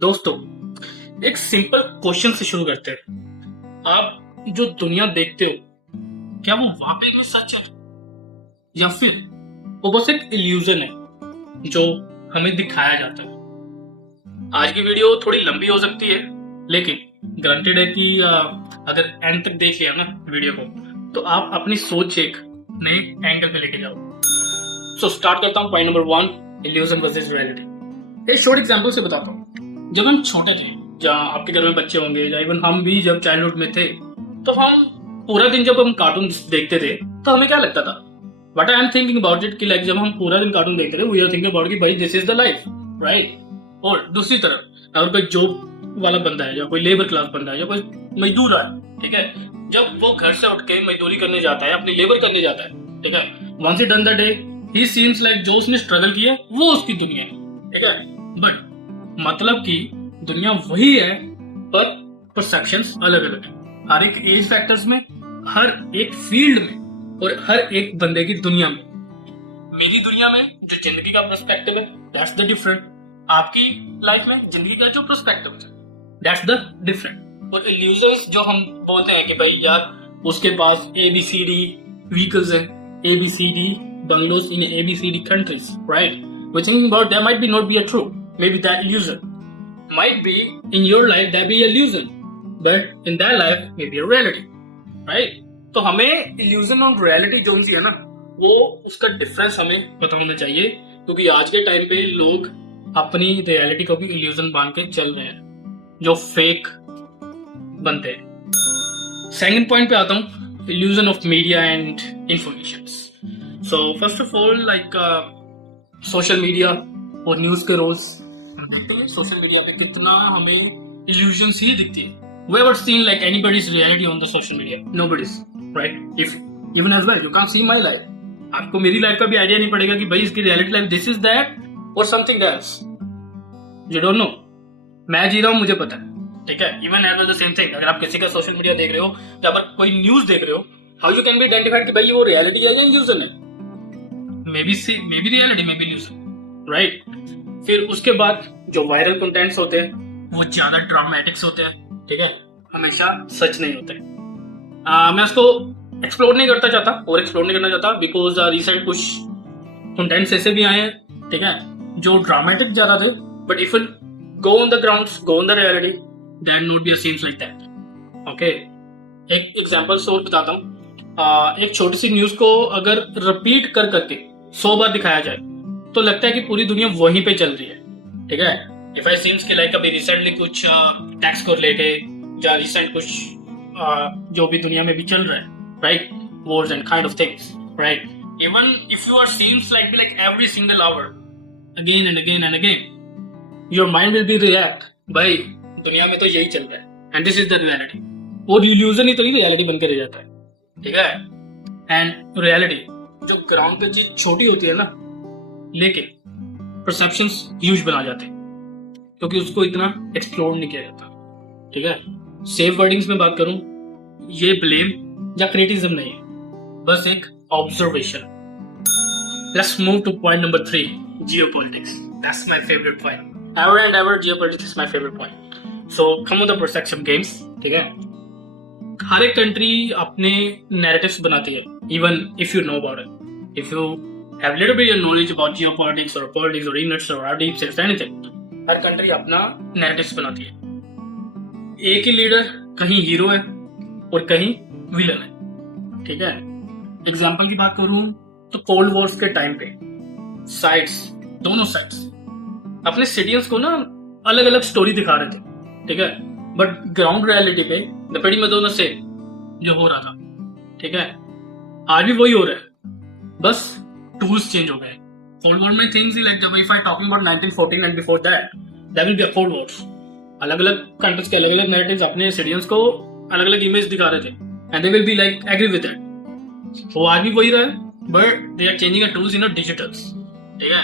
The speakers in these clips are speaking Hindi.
दोस्तों, एक सिंपल क्वेश्चन से शुरू करते हैं। आप जो दुनिया देखते हो, क्या वो वाकई में सच है या फिर वो बस एक इल्यूजन है जो हमें दिखाया जाता है? आज की वीडियो थोड़ी लंबी हो सकती है, लेकिन गारंटेड है कि अगर एंड तक देख लिया ना वीडियो को, तो आप अपनी सोच एक नए एंगल पे लेके जाओ। सो स्टार्ट करता हूँ। Point number 1, illusion versus reality. एक शॉर्ट एग्जांपल से बताता हूँ। जब हम छोटे थे, जहाँ आपके घर में बच्चे होंगे या इवन हम भी जब चाइल्डहुड में थे, तो हम पूरा दिन जब हम कार्टून देखते थे तो हमें क्या लगता था? What I am thinking about it कि लाइक जब हम पूरा दिन कार्टून देखते थे, वी आर थिंकिंग अबाउट कि भाई this is the life, right? और दूसरी तरफ अगर कोई जॉब वाला बंदा है या कोई लेबर क्लास बंदा है या कोई मजदूर है, ठीक है, जब वो घर से उठ के मजदूरी करने जाता है, अपनी लेबर करने जाता है, ठीक है, once he done the day, he seems like जो उसने स्ट्रगल किया वो उसकी दुनिया है, ठीक है। बट मतलब कि दुनिया वही है, पर परसेप्शंस अलग अलग है। हर एक एज फैक्टर्स में, हर एक फील्ड में और हर एक बंदे की दुनिया में। मेरी दुनिया में जो जिंदगी का पर्सपेक्टिव है, दैट्स द डिफरेंट। आपकी लाइफ में जिंदगी का जो पर्सपेक्टिव है, दैट्स द डिफरेंट। और इल्यूजन्स जो हम बोलते हैं कि भाई यार उसके पास ABCD व्हीकल्स है, ABCD bungalows in ABCD countries, right? We're thinking about that might be not be a true. Maybe that illusion might be in your life, that be illusion, but in that life maybe a reality, right? तो हमें illusion और reality जो सी है ना, वो उसका डिफरेंस हमें पता होना चाहिए, क्योंकि आज के टाइम पे लोग अपनी रियलिटी को भी illusion मान के चल रहे हैं, जो फेक बनते हैं। सेकंड पॉइंट पे आता हूँ, illusion of media and informations. So first of all, like social media और न्यूज के रोल्स देखते हैं। सोशल मीडिया पे कितना हमें इल्यूजन्स ही दिखती है। We ever seen like anybody's reality on the social media? Nobody's, right? If even as well, you can't see my life. आपको मेरी लाइफ का भी आइडिया नहीं पड़ेगा कि भाई इसकी reality life this is that और something else. You don't know. मैं जी रहा हूँ, मुझे पता है, ठीक है। Even as well the same thing, अगर आप किसी का सोशल मीडिया देख रहे हो या पर कोई न्यूज देख रहे हो, how you can be identified कि भाई वो रियलिटी है या इल्यूजन है? May be reality, may be illusion, right? फिर उसके बाद जो वायरल कंटेंट्स होते हैं वो ज्यादा ड्रामेटिक्स होते हैं, ठीक है, हमेशा सच नहीं होते। मैं उसको एक्सप्लोर नहीं करता चाहता और एक्सप्लोर नहीं करना चाहता, बिकॉज रिसेंट कुछ कंटेंट्स ऐसे भी आए हैं, ठीक है, जो ड्रामेटिक ज्यादा थे, but if go on the grounds, go on the reality, that not be a scenes like that. Okay, एक एग्जांपल और बताता हूँ। एक छोटी सी न्यूज को अगर रिपीट कर करके 100 बार दिखाया जाए तो लगता है कि पूरी दुनिया वहीं पे चल रही है, ठीक है। इफ आई सीम्स कि लाइक अभी रिसेंटली कुछ टैक्स को रिलेटेड या रिसेंट कुछ जो भी दुनिया में भी चल रहा है, right, wars and kind of things, right, even if you are seems like every single hour again and again and again, your mind will be react, भाई दुनिया में तो यही चल रहा है and this is the reality. वो इल्यूजन ही तो नहीं, रियलिटी बन के रह जाता है, ठीक है। एंड रियलिटी जो ग्राउंड पे चीज छोटी होती है ना, लेकिन परसेप्शंस ह्यूज बना जाते हैं क्योंकि उसको इतना एक्सप्लोर नहीं किया जाता, ठीक है। सेफ वर्डिंग्स में बात करूं, ये ब्लेम या क्रिटिसिज्म नहीं है, बस एक observation. Let's move two point number 3, geopolitics. That's my favourite point. Ever and ever geopolitics is my favourite point. So come on the perception games, ठीक है। हर एक कंट्री अपने नैरेटिव्स बनाती है, even if you know about it, if you have little bit of knowledge about geopolitics or politics or ignorance or deep states anything, her country अपना नैरेटिव्स बनाती है। एक ही लीडर कहीं हीरो है और कहीं विलन है, ठीक है। एग्जांपल की बात करूं तो कोल्ड वॉर्स के टाइम पे साइड्स, दोनों साइड्स अपने सिटीजन्स को ना अलग अलग स्टोरी दिखा रहे थे, ठीक है, बट ग्राउंड रियलिटी पे द प्रेटी मैडोना से जो हो रहा था, ठीक है, आज भी वही हो रहा है, बस टूल्स चेंज हो गए। कोल्ड वॉर में थिंग्स लाइक जब if I talking about 1914 and before that, there will be a cold wars. अलग अलग कंट्रीज के अलग अलग नैरेटिव्स अपने सिटीजन्स को अलग अलग इमेज दिखा रहे थे and they will be like agree with that. वो आज भी वही रहा है, but they are changing a tools in a digitals, ठीक है।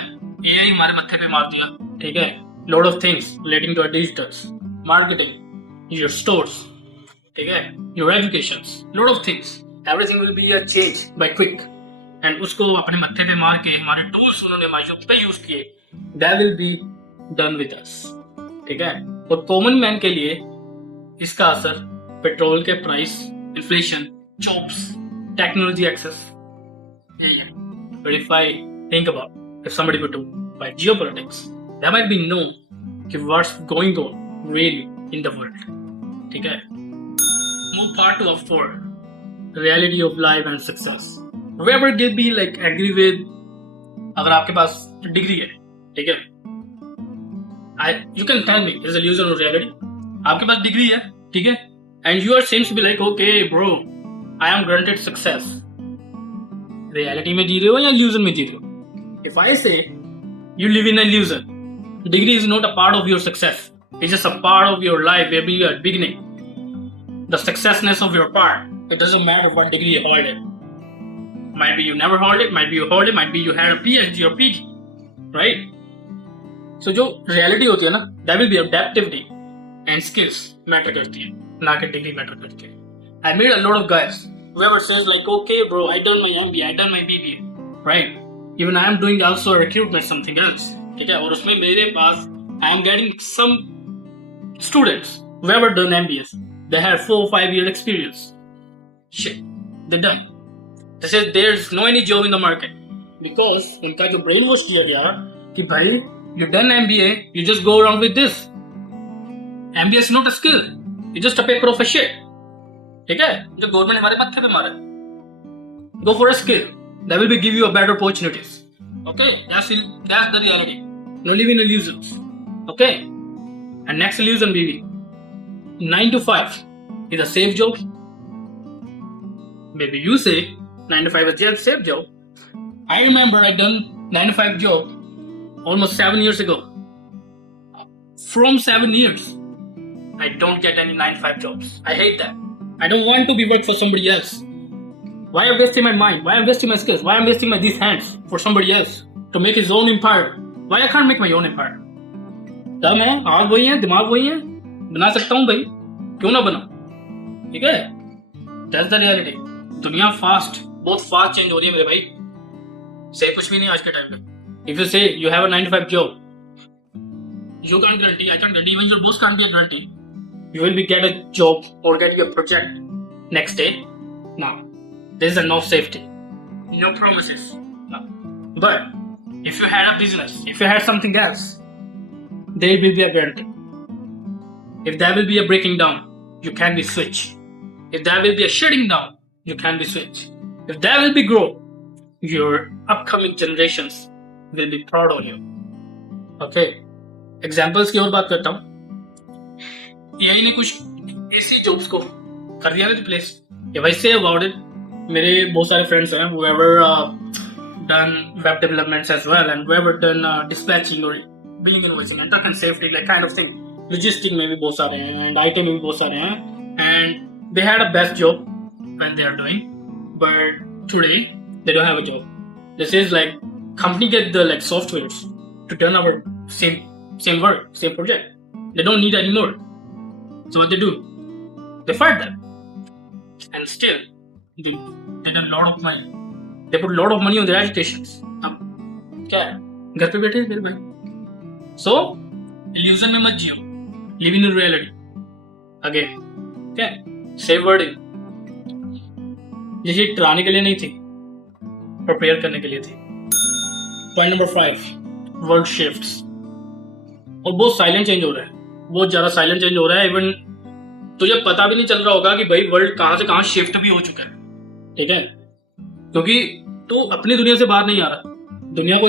एआई हमारे मत्थे पे मार दिया, ठीक है, lot of things relating to digitals, marketing, your stores, ठीक है, your educations, lot of things, everything will be a change by quick. And उसको अपने मत्थे पे मार के हमारे टूल्स उन्होंने हमारे पे यूज किए, that will be done with us. ठीक है। और कॉमन मैन के लिए इसका असर पेट्रोल के price, inflation, jobs, technology access, यही है। But if I think about, if somebody were to by geopolitics, there might be no कि what's going on really in the world, ठीक है। Move part 2 of 4, reality of life and success. Whoever will be like agree with, अगर आपके पास डिग्री है, ठीक है, you can tell me it is illusion of reality. आपके पास डिग्री है, ठीक है, and you are seems to be like okay bro, I am granted success. Reality में जी रहे हो या illusion में जी रहे हो? If I say you live in an illusion, degree is not a part of your success. It's just a part of your life where you are beginning. The successness of your part. It doesn't matter what degree you hold it. Might be you never hold it, might be you hold it, might be you had a PhD or PG, right? So जो reality होती है ना, that will be adaptivity and skills matter करती है, ना कि degree matter करती है. I meet a lot of guys. Whoever says like, okay, bro, I done my MBA, I done my BBA, right? Even I am doing also recruitment something else, ठीक है? और उसमें मेरे पास I am getting some students whoever done MBAs, they have 4 or 5 year experience. Shit, they done. They said there's no any job in the market because उनका जो brain wash किया गया कि भाई you done MBA, you just go around with this. MBA is not a skill, it's just a paper of a shit. ठीक है, जो गवर्नमेंट हमारे मत्थे पे मारे, go for a skill that will be give you a better opportunities. Okay, that's the reality. No live in illusions. Okay, and next illusion baby, 9 to 5 is a safe job. Maybe you say 9 to 5 is a safe job. I remember I done 9 to 5 job almost 7 years ago. From 7 years I don't get any 9 to 5 jobs. I hate that. I don't want to be work for somebody else. Why am I wasting my mind? Why am I wasting my skills? Why am I wasting these hands for somebody else to make his own empire? Why I can't make my own empire? दम है, आग वही है, दिमाग वही है, बना सकता हूँ भाई, क्यों ना बना? ठीक है? That's the reality. दुनिया बहुत फास्ट चेंज हो रही है मेरे भाई. सही कुछ भी नहीं आज के टाइम पे. If you say you have a 9 to 5 job, you can't guarantee, I can't guarantee, even your boss can't be a guarantee. You will be get a job or get your project next day. No, there is no safety, no promises. No. But if you had a business, if you had something else, there will be a guarantee. If there will be a breaking down, you can be switched. If there will be a shutting down, you can be switched. If there will be growth, your upcoming generations will be proud of you. Okay. Examples की और बात करता हूँ. AI ने कुछ ऐसी जॉब्स को कर दिया ना replace. If I say about it, मेरे बहुत सारे फ्रेंड्स हैं whoever done web developments as well and whoever done dispatching or billing invoicing and truck and safety like kind of thing. Logistic में भी बहुत सारे हैं and IT में भी बहुत सारे हैं and they had a best job when they are doing, but today they don't have a job. This is like company get the like softwares to done our same work, same project. They don't need anymore. So what they do? They fire them, and still they did a lot of money. They put a lot of money on their educations. अब क्या है? घर पे बैठे मेरे भाई. So illusion में मत जियो. Live in reality. Again, क्या? Save wording. ये चीज डराने के लिए नहीं थी, प्रिपेयर करने के लिए थी. Point number 5, world shifts. और बहुत साइलेंट चेंज हो रहा है, बहुत ज्यादा साइलेंट चेंज हो रहा है. इवन तुझे पता भी नहीं चल रहा होगा कि भाई वर्ल्ड कहां से कहां शिफ्ट भी हो चुका है. ठीक है, क्योंकि तू अपनी दुनिया से बाहर नहीं आ रहा. दुनिया को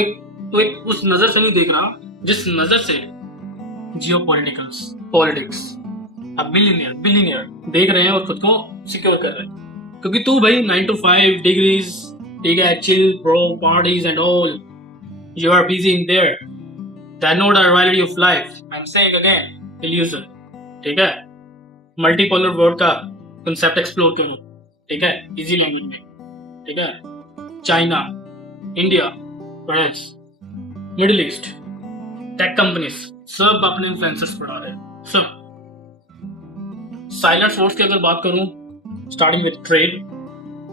एक उस नजर से नहीं देख रहा जिस नजर से पॉलिटिक्स अब बिलियनियर देख रहे हैं और खुद को सिक्योर कर रहे हैं. क्योंकि तू भाई 9 to 5 डिग्रीज, ठीक है, chill bro, parties and all, you are busy in there. That's not the reality of life. I'm saying again, illusion. ठीक है, मल्टीपोलर वर्ल्ड का कंसेप्ट एक्सप्लोर करो. ठीक है, इजी लैंग्वेज में. ठीक है, China, India, France, middle east, tech companies सब अपने इन्फ्लुएंसर्स बढ़ा रहे हैं. सब साइलेंट फोर्स की अगर बात करूं, starting with trade,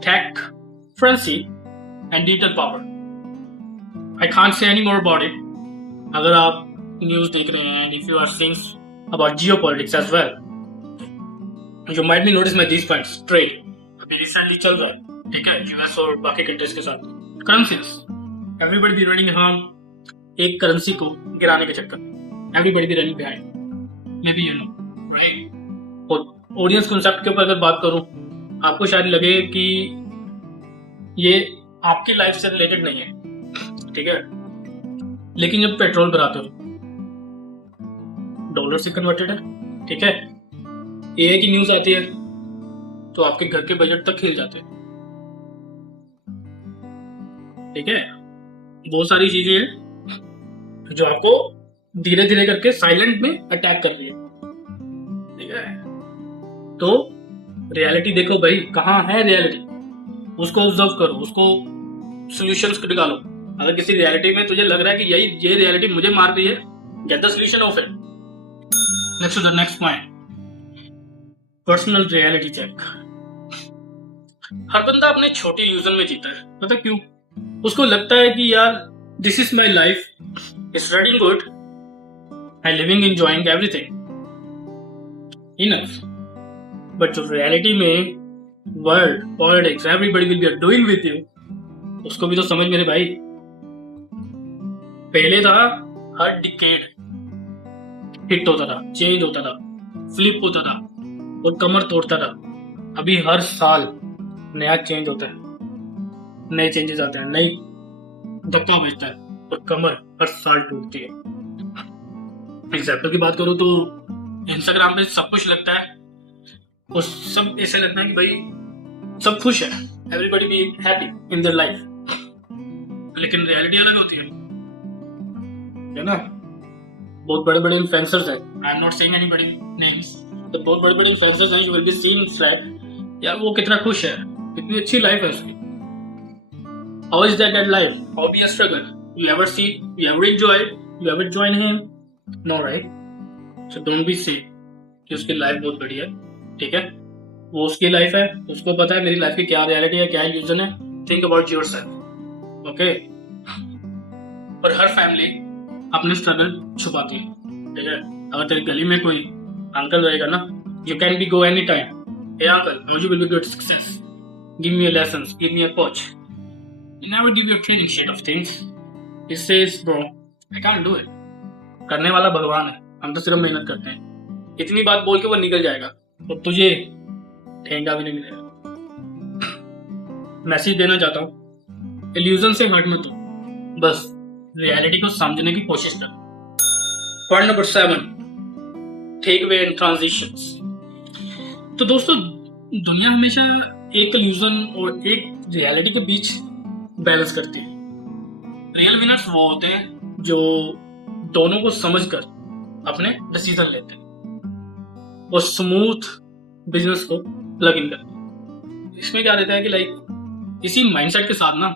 tech, frenzy and digital power. I can't say any more about it. अगर आप न्यूज देख रहे हैं, if you are seeing about geopolitics as well, you might be notice my these points. Trade अभी रिसेंटली चल रहा है, ठीक है, यूएस और बाकी कंट्रीज के साथ। करेंसीज, एवरीबडी बी रनिंग, हाँ, एक करेंसी को गिराने के चक्कर, everybody be running behind, maybe you know, right. और ऑडियंस कंसेप्ट के ऊपर अगर बात करूं, आपको शायद लगे कि ये आपकी लाइफ से रिलेटेड नहीं है, ठीक है, लेकिन जब पेट्रोल भराते हो डॉलर से कन्वर्टेड है, ठीक है, ये की न्यूज आती है तो आपके घर के बजट तक हिल जाते हैं, ठीक है। बहुत सारी चीजें हैं जो आपको धीरे धीरे करके साइलेंट में अटैक कर रही है, ठीक है। तो रियलिटी देखो भाई, कहाँ है रियलिटी, उसको ऑब्जर्व करो, उसको सॉल्यूशंस निकालो। अगर किसी रियलिटी में तुझे लग रहा है कि ये रियलिटी मुझे मार रही है, get the solution of it. Next to the next point, personal reality check. हर बंदा अपने छोटे इल्यूजन में जीता है, पता क्यों? उसको लगता है कि यार this is my life, it's running good, I living enjoying everything enough. But जो रियलिटी में world politics everybody will be doing with you, उसको भी तो समझ मेरे भाई। पहले था हर डिकेड हिट होता था, चेंज होता था, फ्लिप होता था और कमर तोड़ता था। अभी हर साल नया चेंज होता है, नए चेंजेस आते हैं, नई धक्का बजता है और कमर हर साल टूटती है। एग्जाम्पल की बात करूं तो इंस्टाग्राम पे सब कुछ लगता है और सब ऐसे लगता है कि भाई सब खुश है, everybody be happy in their life, लेकिन रियलिटी अलग होती है ना। बहुत बड़े बड़े इन्फ्लुएंसर्स हैं, I am not saying anybody names, तो बहुत बड़े बड़े इन्फ्लुएंसर्स हैं, you will be seeing flat, यार वो कितना खुश है, कितनी अच्छी लाइफ है उसकी। How is that life? How be a struggle? You ever see, you ever enjoy, you ever join him? No, right? So don't be say कि उसकी लाइफ बहुत बढ़िया है, ठीक है, वो उसकी लाइफ है, उसको पता है मेरी लाइफ की क्या रियलिटी है, क्या इल्यूजन है। Think about yourself, okay. और हर फैमिली अपने स्ट्रगल छुपाती है, ठीक है। अगर तेरी गली में कोई अंकल रहेगा ना, you can be go any time, hey uncle, you will be good success, give me a lessons, give me a coach, you never give your feeling set of things, it says bro I can't do it. करने वाला भगवान है, हम तो सिर्फ मेहनत करते हैं। इतनी बात बोल के वो निकल जाएगा और तुझे ठेंगा भी नहीं मिलेगा। मैसेज देना चाहता हूँ, इल्यूजन से हट मत हो, बस रियलिटी को समझने की कोशिश कर। Point number 7, take away and transitions. तो दोस्तों, दुनिया हमेशा एक इल्यूजन और एक रियलिटी के बीच बैलेंस करती है। रियल विनर्स वो होते हैं जो दोनों को समझकर अपने डिसीजन लेते हैं और स्मूथ बिजनेस को प्लग इन करते हैं। इसमें क्या रहता है कि लाइक इसी माइंडसेट के साथ ना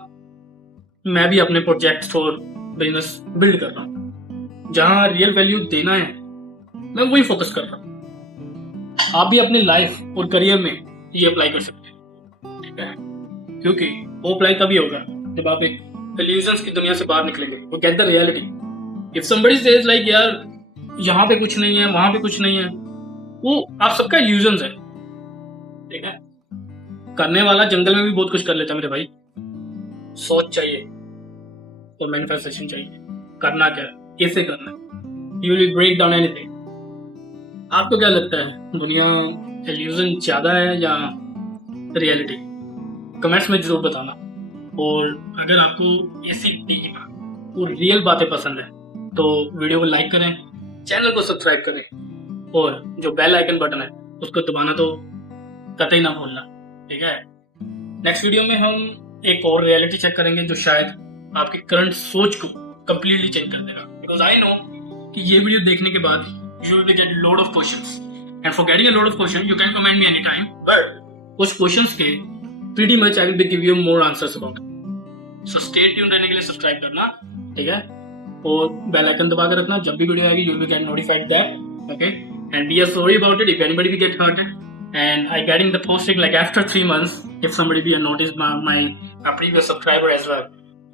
मैं भी अपने प्रोजेक्ट और बिजनेस बिल्ड कर रहा हूँ। जहां रियल वैल्यू देना है मैं वही फोकस कर रहा हूँ। आप भी अपने लाइफ और करियर में ये अप्लाई कर सकते हैं, ठीक है, क्योंकि वो अप्लाई तभी होगा जब आप एक इल्यूजन्स की दुनिया से बाहर निकलेंगे और get the reality. If somebody says like यार यहाँ पे कुछ नहीं है, वहां पे कुछ नहीं है, वो आप सबका इल्यूजन्स है, ठीक है। करने वाला जंगल में भी बहुत कुछ कर लेता है मेरे भाई। सोच चाहिए और मैनिफेस्टेशन चाहिए। करना क्या, कैसे करना, you will break down anything. आपको क्या लगता है, दुनिया इल्यूजन ज्यादा है या रियलिटी? कमेंट्स में जरूर बताना। और अगर आपको ऐसी डीप और रियल बातें पसंद है तो वीडियो को लाइक करें, चैनल को सब्सक्राइब करें और जो बेल आइकन बटन है उसको दबाना तो कतई ना भूलना, ठीक है। नेक्स्ट वीडियो में हम एक और रियलिटी चेक करेंगे जो शायद आपकी करंट सोच को कंप्लीटली चेंज कर देगा। बिकॉज आई नो कि ये वीडियो देखने के बाद you will get load of questions and for getting a load of question you can comment me any time, but उस क्वेश्चंस के pretty much I will be give you more answers about it. So stay tuned रहने के लिए सब्सक्राइब करना, ठीक है, और बेल आइकन दबा कर रखना। जब भी वीडियो आएगी you will get notified that, okay, and be sorry about it if anybody will get hurt, and I getting the posting like after 3 months if somebody will notice my previous subscriber as well,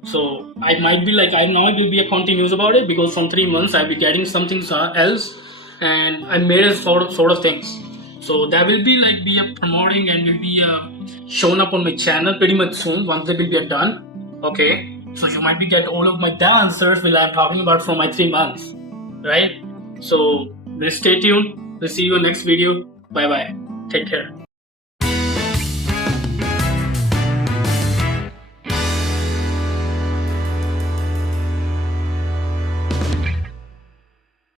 So I might be like, I know it will be a continuous about it because from 3 months I'll be getting something else, and I made a sort of things. So that will be like be a promoting and will be shown up on my channel pretty much soon once they will be done. Okay, so you might be get all of my dancers which I'm talking about from my 3 months, right? So please stay tuned. We'll see you in next video. Bye bye. Take care.